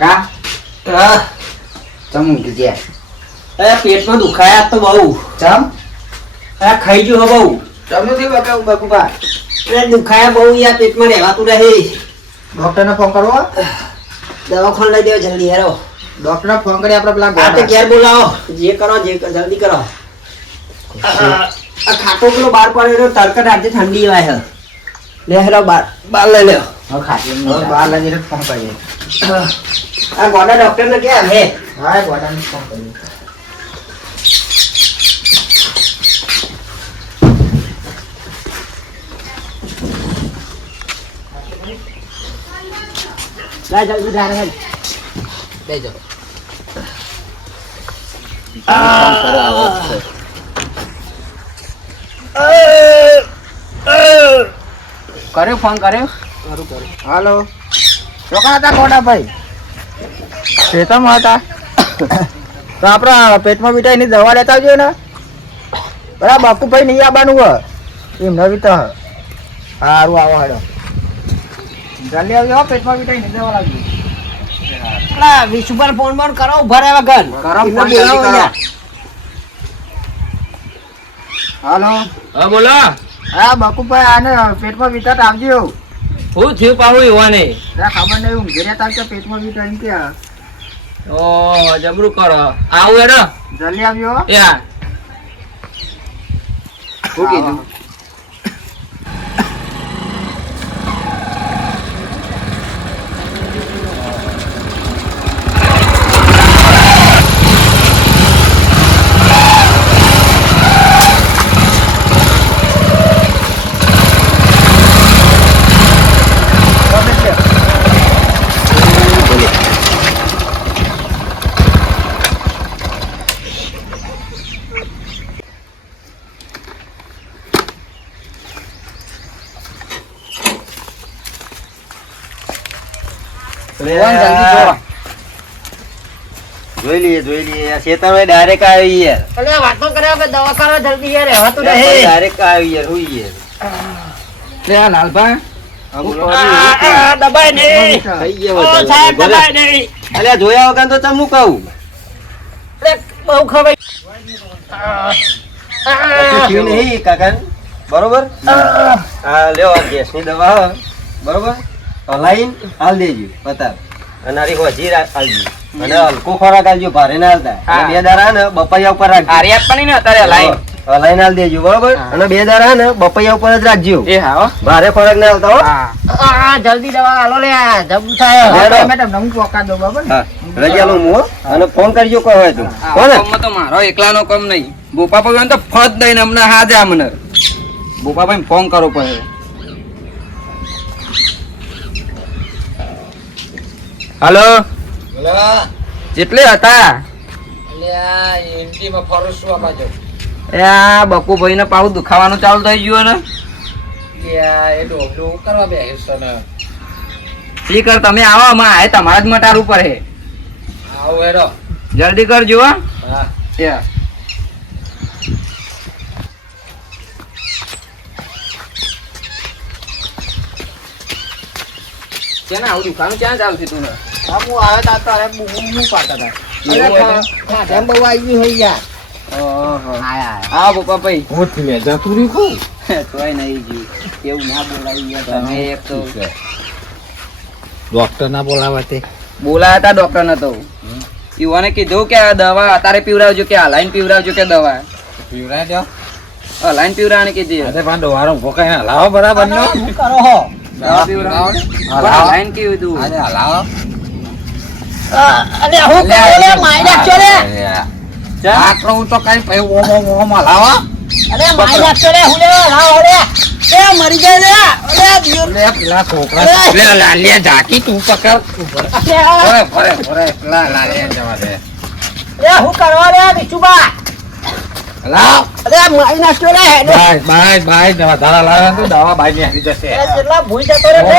કાકા ચમ ઊંઘી ગયા? પેટમાં દુખાયા તો બહુ. ચમ ખાઈ ગયું હો બહુ. ચમનું થયું બાપુભા? દુખાયા બહુ યાર, પેટમાં રહેવાતું રહે. ડોક્ટરને ફોન કરવો? દવાખાને લઈ દેવો જલ્દી હેરો. ડોક્ટરને ફોન કરી આપણે પેલા આ તો ઘેર બોલાવો, જે કરો જલ્દી કરો. આ ખાટો પેલો બહાર પડ્યો તરકટ આજે ઠંડી વાય લે હેરો બાર લઈ લ્યો. બહાર લઈને ફોન કરીએ. આ ગોડા ડોક્ટર ને ક્યાં હે? હા ગોડાને ફોન કરીએ. લા જલ્દી ધારે હે. બેજો. કર્યો ફોન કર્યો? મારું કરું. હાલો ચોકા હતા ગોડાભાઈ? ખેતરમાં હતા. તો આપણા પેટમાં બીટા એની દવા લેતા આવજો ને. બરાબર બાપુભાઈ નહીં આવવાનું હોય એમને બી તો સારું આવો હેડો જલ્દી આવજો. પેટમાં બીટા એની દવા લાવજો. વિશુભર ફોન બોન કરો, ઉભા રહેવા ઘર. કરો એમને ફોન બોલાવો જલ્દી કરો. અહીંયા. હાલો હા બોલો. હા બાપુભાઈ આને પેટમાં બીટા આવજો. હું થયું પાહુ યુવાને? ખબર નહીં ઊંઘી રહ્યા આવજો પેટમાં બીટા એમ કે ઓ જબરું કરો. આવું એડો જલ્દી આવજો. યા શું કીધું? જોઈ લઈએ ખેતરમાં ડાયરેક્ટ આવી યાર. અલ્યા વાતો કર્યા કે દવા કરો જલ્દી યાર, રહેવાતું રહે. ડાયરેક્ટ આવી યાર. હું યાર લે લાલભાઈ દબાય નહીં. થઈ ગયો ઓ બધો. સાહેબ બોલો. દબાય નહીં. અલ્યા જોયા વગર તો ચમું કહું. અરે બહુ ખવાય. કશું થયું નહીં કાકા બરોબર. હા લ્યો આ ગેસની દવા હે. બરોબર હલાઈન હાલ દેજો બતાવ. અને આરી હોજી હાલજો અને હલકો ખોરાક આલજો, ભારે ના હાલતા. અને 2 દાડા ને બપૈયા ઉપર રાખજો. આરિયાત પણ ને અત્યારે લાઈન. હલાઈન હાલ દેજો બરોબર. અને 2 દાડા ને બપૈયા ઉપર જ રાખજો. એ હા ભારે ખોરાક ના હાલતા હો. હા જલ્દી દવા હાલો લે, જબુ થાય. લેડો. મેડમ નમું ચોકા દો બરાબર ને? હા રજા લઉં હું હો. અને ફોન કરજો કોઈ હોય તો હો ને. તો મારો એકલાનો કમ નહીં, બોપાભાઈ તો ફત દઈને હમણાં હાજે મને બોપાભાઈ ફોન કરો પડે. હાલો જેટલે હતા એ આ બકુભાઈ ને પાછું દુખાવાનું ચાલુ થઈ ગયું ને. ઈ કર તમે આવો, અમે આ તમારા જ મટાડવું પડે. જલ્દી કરજો હો. Yeah. કેના આવું દુકાન ક્યાં ચાલુ છે તું? હા હું આવે તા તારે હું પાડતા હતા. એમ બહુ આવી ગયું હોય યાર. હા બોપાભાઈ હું થી જતું રહ્યું તોય નહીં જી એવું ના બોલાવી યાર તમે. એક તો ડોક્ટર ના બોલાવા તે બોલાયા હતા ડોક્ટર ને તો યુવાને કીધું કે આ દવા અત્યારે પીવડાવજો, કે હલાઈને પીવડાવજો કે દવા પીવરાય દો. હલાઈને પીવડાવવાની કીધી. અરે પણ દોવારો ભોકાય હલાવો બરાબર નો શું કરો હો? દવા પીવડાવો હલાઈને કીધું. આજે હલાવો. અલ્યા હું કરો લે, મારી નાખજો લે. આટલો હું તો કઈ પૈ ઓમ હલાવો. અરે મારી નાખજો લે, હું લે લાવો લે. એ મરી જાય લે. અરે દિયો. લે પેલા છોકરા લે લાલિયા ઝાકી તું પકડ. ફરે પેલા લાલિયા જવા દે. એ હું કરવા લે વિશુબા. હલાવ. અરે મારી નાખજો લે. બાય દવા ધારા લાવે તો દવા બાય ની આવી જશે. કેટલા ભૂલ જતો રે બે.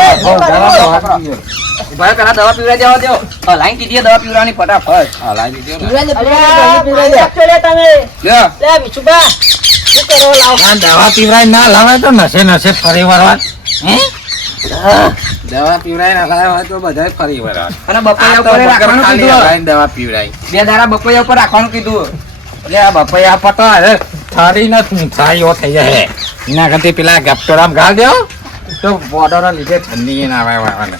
ભાઈ પેલા દવા પીવડાવી દેવા દો. હલાઈને કીધી દવા પીવડાવવાની ફટાફટ. હલાવી દીધો ને. અલ્યા મારી નાખજો લે તમે. લ્યો લે વિશુબા. શું કરો લાવો. આ દવા પીવરાય ના લાવે તો નસે ફરી વળવા. હે દવા પીવડાય નાખાય હોય તો બધા ફરી વળે. અને બપૈયા ઉપર રાખવાનું ખાલી કીધું હલાઈને દવા પીવડાય. 2 દાડા બપૈયા ઉપર રાખવાનું કીધું. એટલે આ બપૈયા પતો હવે થાળી નથી થાળીઓ થઈ જાય એના કરતી પેલા ગપ્ટોરામ ગાળ દો તો બોર્ડર લીધે ઠંડી ના આવે.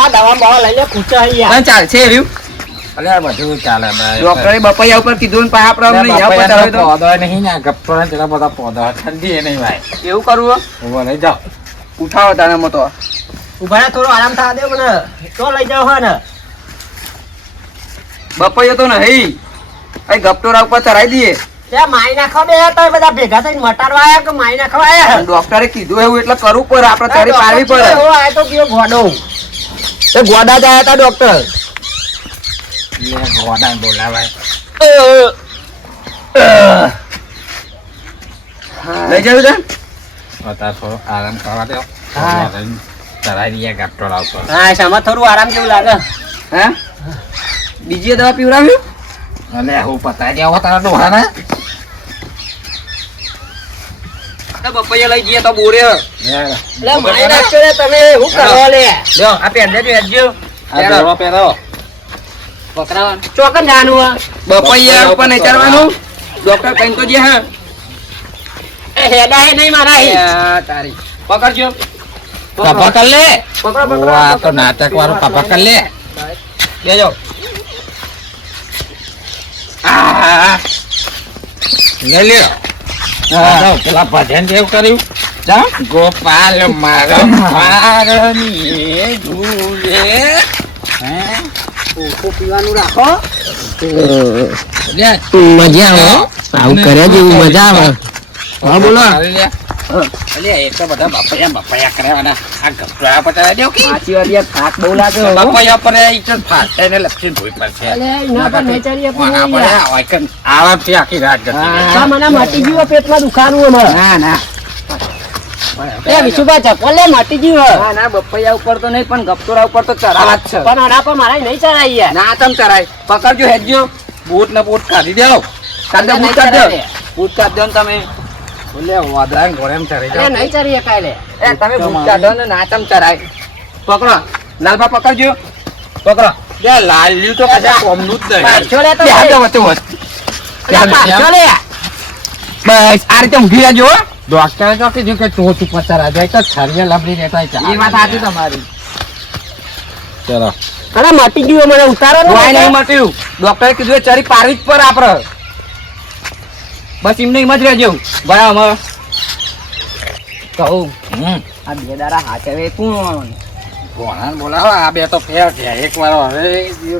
આ દવા બવા લઈ લે કૂચા યાર. અને ચાલશે એવું એટલે આ બધું ચાલે ભાઈ. ડોક્ટરે બપૈયા ઉપર કીધું ને પાછા આપણે નહીં આવો બતાવ્યો તો. પોદો નહીં ને ગપ્ટોરા જેટલા બધા પોદો ઠંડી એ નહીં ભાઈ. એવું કરવું ઉભો લઈ જાઓ. ઉઠાવો તારે મતો ઉભા રહે, થોડો આરામ થવા દે મને. તો લઈ જાવ હે ને. બપૈયો તો નહીં અહીં ગપટોરા ઉપર ચડાવી દઈએ. ત્યાં માઈ નાખવા બે હતા બધા ભેગા થઈને મટાડવા આયા કે માઈ નાખવા આયા? ડોક્ટરે કીધું એવું એટલે કરવું પડે આપણે તારી પાડવી પડે. એવો આયો તો કયો ગોડો. એ ગોડા જ આયા હતા ડોક્ટર. લે ગોડાને બોલાવાય. લઈ જવું છે અત્યારે થોડો આરામ કરવા દો. હા. ચડાવી દઈએ ગપ્ટોરા ઉપર. હા શામાં થોડું આરામ જેવું લાગે. હે બીજી દવા પીવડાવ્યું અને હું પતાવી દેવો તારા ડોહાને. બપૈયા લઈ જઈએ તો બોરે એટલે માઈ નાખશો લે તમે. હું કરો લે? લ્યો આ પહેર દેજો હેડજો આ દોરો પહેરો. પકડાવાનું ચોકન જાનું આ. બપૈયા ઉપર નહીં ચડવાનું ડોક્ટર કઈ તો જે હે એ હેડા હે નહીં મારા હે. તારી પકડજો કપા કર લે. પકડો વાહ, તો નાટક વાળું કપા કર લે. લેજો લે લ્યો. આ તો પેલા ભજન જેવું કર્યું. ગોપાલ મારો મારની ઝૂલે. હે? ઓછું પીવાનું રાખો. લે. મજા આવે આવું કર્યા જેવું મજા આવે. હા બોલો. લે. અલે એ તો બધા બપૈયા કરાવવાના. આ ગપડા પટાવી દેવ કે સાચી વાત યાર થાક બહુ લાગે હો. બપૈયા પર ઈ તો ફાટાઈને લપસીને ધોઈ પડશે. અલે ના પણ નહીં ચાલીએ વાના પણ પડે યાર. આવા કન આવાથી આખી રાત જતી રહે. આ મને મટી ગયું પેટમાં દુખાનું અમાર. ના ના એ વિશુભા ચપ્પલ લે મટી ગયું. ના ના બપૈયા ઉપર તો નહીં પણ ગપટોરા ઉપર તો ચડાવા જ છે પણ આના પર મારા નહીં ચડાઈ યાર. ના તમ ચડાય પકડજો હેડજો બૂટ ને બૂટ કાઢી દેવો. કાઢ દો બૂટ કાઢ દો બૂટ કાઢ દો ને તમે બોલે વાદળા ઘોડેમ ચડી અરે જાવ. નહીં ચડીએ કાલે. એ તમે બૂટ કાઢો ને ના તમ ચડાય પકડો લાલભા પકડજો પકડો લે લાલ્યું તો કશા કોમનું જ નહીં. પાછો લે તો ત્યાં ભાઈ. જાવ વચ્ચે વચ્ચે. અરે પાછો લે. બસ આ રીતે ઊંઘી રહેજો હો. ડોક્ટરે તો કીધું કે ટોચ ઉપર ચડા જાય તો છરીએ લબડી રહેતા એ વાત સાચી તમારી ચલો. અરે મટી ગયું મને ઉતારો ને. કોઈ નહીં મટ્યું ડોક્ટરે કીધું એ ચરી પારવી જ પર આપડે બસ એમને એમ જ રહેજો બરાબર કહું હમ. આ 2 દાડા હાચવે કોણ ભોણાને બોલાવો. આ બે તો ફેર છે. એક વાર હવે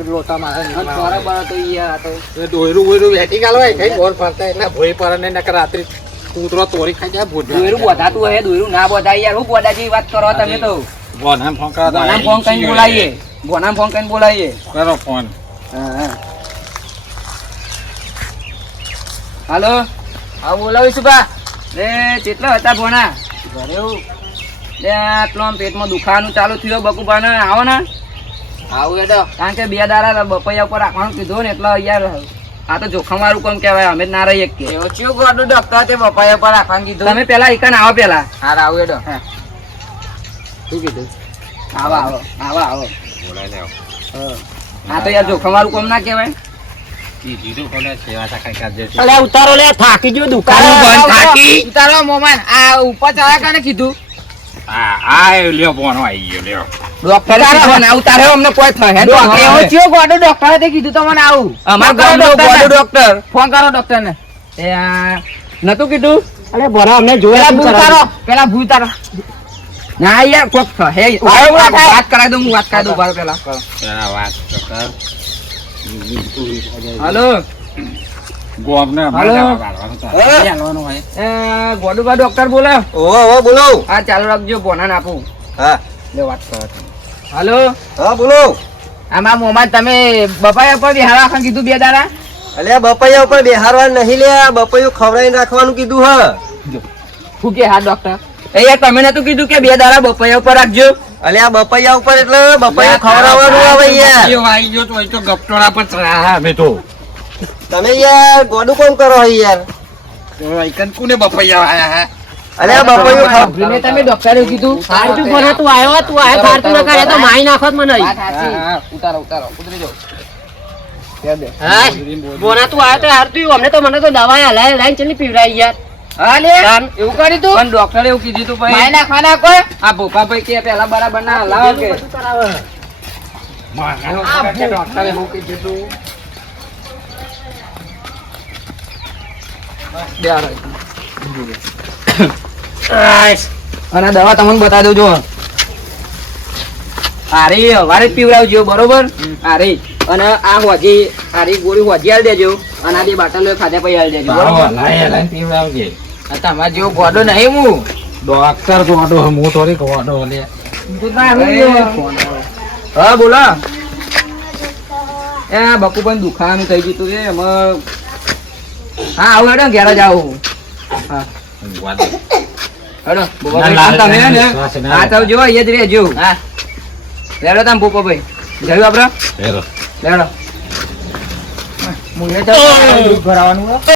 લોટા મારે બરાબર તો યાર આ તો દોયરું બોયરું વેટી ગાલ હોય કઈ બોલ ફરતા એટલે ભોય પર ને નકર રાત્રે કૂતરો તોરી ખાઈ જાય ભૂત. દોયરું બોધાતું હે દોયરું ના બોધાય યાર હું બોધા જેવી વાત કરો તમે તો ભોણાને ફોન કરો તો બોનામ ફોન કરીને બોલાવીએ બોનામ ફોન કરીને બોલાવીએ કરો ફોન. હાલો હા બોલાવી છું બા લે કેટલા હતા ભોણા ઘરે લે આટલો આમ પેટમાં દુખાવાનું ચાલુ થયું બકુબાને આવો ને આવું એ તો કારણ કે 2 દાડા બપૈયા ઉપર રાખવાનું કીધું ને એટલે યાર આ તો જોખમ વાળું કોમ કહેવાય અમે જ ના રહીએ કે એવું ચિયો ગોડું ડોક્ટર તે બપાયા પર રાખવાનું કીધું. તમે પેલા ઈકાન આવો પેલા હાર આવું એડો. શું કીધું આવો આવો આવો આવો બોલાય લેવો. આ તો યાર જોખમ વાળું કોમ ના કહેવાય ઈ જીરું ખોલે સેવા સખાઈ કાઢ દેજો. અલે ઉતારો લે થાકી ગયો તારું દુકાન. બંધ થાકી ઉતારો મોમાન આ ઉપર ચડા કાને કીધું. આ લ્યો ભોણો આવી ગયો લ્યો. ડોક્ટરે કીધું ને ઉતારે અમને કોઈ થાય એવો ચિયો ગોડું ડોક્ટરે તે કીધું તો મને આવું. અમાર ફોન કરો ગામનો બોડો ડોક્ટરને. ડોક્ટર ફોન કરો ડોક્ટરને. એ આ નતું કીધું અરે ભરા અમને પેલા જોયા ભૂ ઉતારો. પેલા ભૂ ઉતારો. ના યાર કોક હે આવું ના થાય. વાત કરાવી દઉં હું વાત કરાવી દઉં બાર પેલા પેલા વાત તો કર. હાલો ગોમને હાલો. વાળવાનું તો ચાલવાનું હોય. એ ગોડુબા ડોક્ટર બોલે ઓહો બોલો હા ચાલુ રાખજો બોનાને આપું હા લે વાત કરો હાલો હા બોલો આમાં મોમાં તમે બપાયા પર બિહાર રાખવાનું કીધું 2 દાડા અલ્યા બપૈયા ઉપર બેહારવાનું નહીં લે બપૈયું ખવડાવીને રાખવાનું કીધું હ શું કે હા ડોક્ટર એ યાર તમે નતું કીધું કે 2 દાડા બપાયા ઉપર રાખજો અલ્યા બપૈયા ઉપર એટલે બપૈયું ખવડાવવાનું આવે યાર એવો આવી ગયો તો એ તો ગપટોળા પર ચડા અમે તો. તમે યાર ગોડું કોમ કરો હે યાર તો આઈકન કોને બપૈયા આયા હે? અરે આ બપોયું ખાવ મેં તમે ડોક્ટરે કીધું ફારતું ભણે તું આવ્યો ફારતું ન કરે તો માઈ નાખો જ મને વાત સાચી. ઉતારો ઉતરી જાઓ. હા બોના તું આવ્યો તો હારતું અમને તો મને તો દવા હલાય લાઈન ચલી પીવરાઈ યાર હા લે તાન એવું કરી તું પણ ડોક્ટરે એવું કીધું તું માઈ ભાઈ નાખવાના કોઈ આ ભૂપાભાઈ કે પેલા બરાબર ના હલાવો કે ડોક્ટરે એવું કીધું તું. બે આ રહી. અને દવા તમને બતાવી દઉં જો આરી હવારે જ પીવડાવજો બરોબર આરી અને આ હોજી આરી ગોળી હોજી આલી દેજો અને આ બે બાટલો ખાધા પછી આલી દેજો આવો, બરોબર લાય, લાય, પીવડાવજે. આ તમારે જેવો ગોડો નહીં હું ડોક્ટર ગોડો, હું થોડી ગોડો લે. હા બોલો એ બકુ પણ દુખાવાનું થઈ ગયું તું એ એમાં હા આવું હેડો ઘેર જ આવું હા હેડો ભૂપાભાઈ તમે હે ને હા તો જો અહીંયા જ રહેજો હા લેડો તમે ભૂપાભાઈ જયું આપડે હેરો. લેડો હું એ જાઉં, દૂધ ભરાવાનું હોય.